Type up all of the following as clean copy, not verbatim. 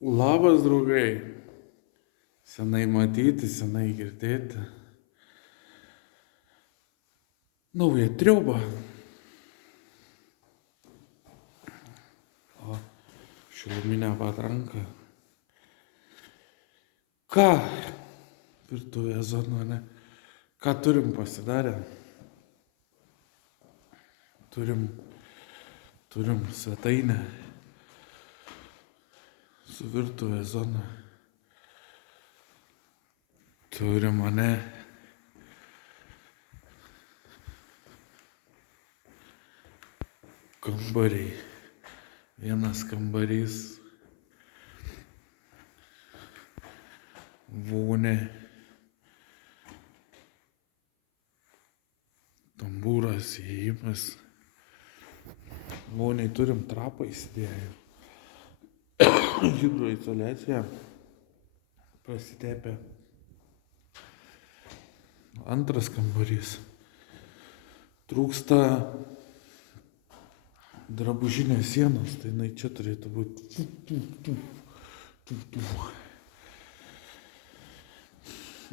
Labas, draugai. Senai matyti, senai girdėti. Nauja triuba. O šiluminė patranka. Ką? Virtuvėje zonone. Ką turim pasidarę? Turim svetainę su virtuvė zona. Turim mane. Kambariai. Vienas kambarys. Vonė. Tambūras, įėjimas. Voniai turim trapą įsidėję. Hidroizoliacija prasitepė. Antras kambarys. Trūksta drabužinės sienos, tai jinai čia turėtų būti.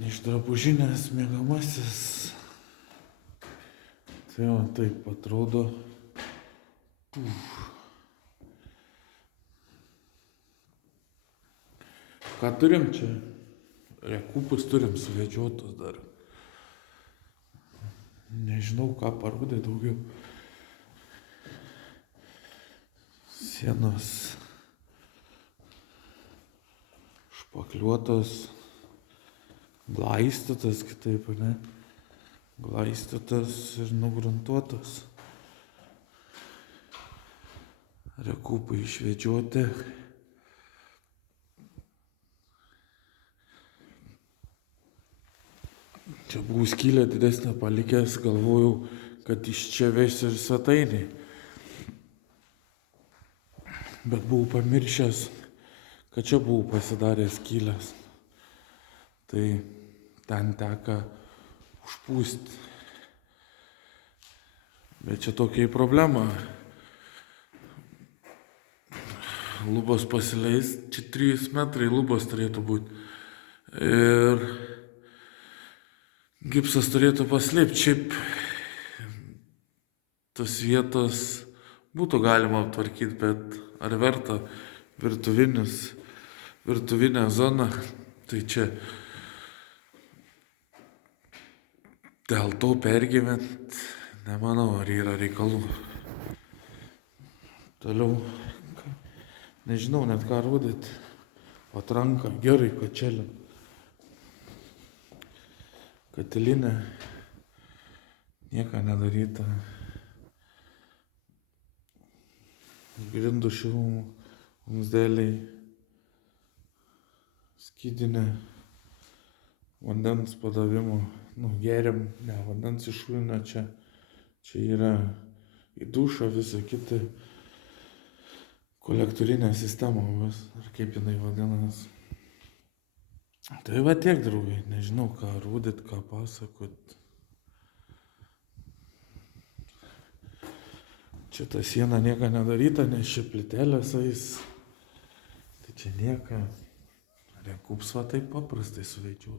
Iš drabužinės mėgamasis. Tai va taip atrodo. Ką turim čia? Rekupus turim suvedžiotus dar. Nežinau, ką parodė daugiau. Sienos špakliuotos, glaistytas kitaip, ne? Glaistytas ir nugruntuotas. Rekupai išvedžioti. Čia buvau skylę didesnę palikęs, galvojau, kad iš čia vesiu ir svetainį. Bet buvau pamiršęs, kad čia buvau pasidaręs skylės. Tai ten teka užpūsti. Bet čia tokia problema. Lubos pasileis, čia 3 metrai lubos turėtų būti. Ir gipsas turėtų paslėpti. Šiaip tos vietos būtų galima aptvarkyti, bet ar verta virtuvinę zoną, tai čia dėl to pergyvent, nemanau, ar yra reikalų. Toliau, nežinau net ką rodyti, patranka, gerai, kačelė. Katilinė, nieko nedaryta. Grindų šilumų, vamzdeliai, skydinė, vandens padavimo, geriam, ne, vandens iš šulinio čia yra į dušą, visą kitą kolektorinę sistemą, ar kaip jinai vadinas. Tai va tiek, draugai, nežinau ką rodyt, ką pasakot. Čia ta siena nieko nedaryta, nes čia plytelės eis. Tai čia nieko. Rekupsva taip paprastai suvedžiau.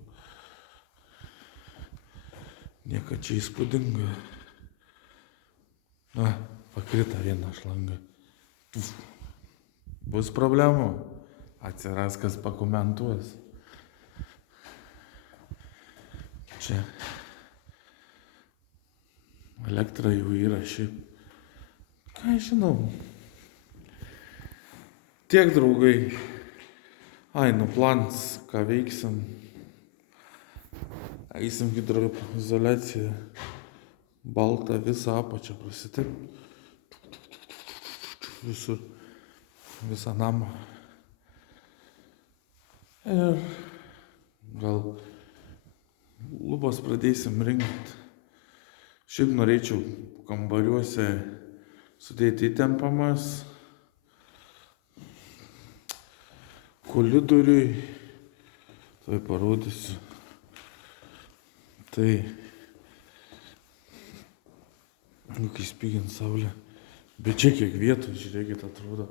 Nieko čia įspūdinga. Pakrita viena šlanga. Bus problemų. Atsiras kas pakomentuos. Čia elektra jau yra šiaip. Ką žinau. Tiek, draugai. Nuplans, ką veiksim. Eisim hidroizoliaciją. Baltą visą apačią prasitep. Visur. Visą namą. Ir gal lubos pradėsim rinkti. Šiaip norėčiau kambariuose sudėti įtempamas. Kolidoriui. Tai parodysiu. Tai kai spygint saulė. Bet čia kiek vietų, žiūrėkit, atrodo.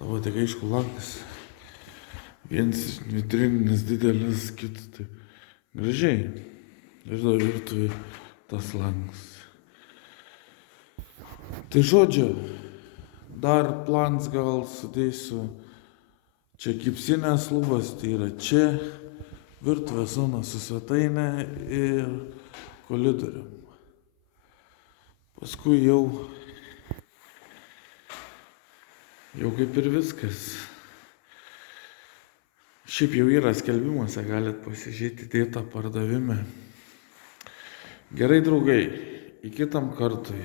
Dabar tik aišku langas. Vienas vitrininis didelis, kitas tai gražiai. Ir dar virtuvė tas langas. Tai žodžiu, dar plans gal sudėsiu. Čia gipsinės lubos, tai yra čia virtuvės zona su svetainė ir koridorium. Paskui jau kaip ir viskas. Šiaip jau yra skelbimuose, galit pasižiūrėti dėtą pardavime. Gerai, draugai, iki kitam kartui.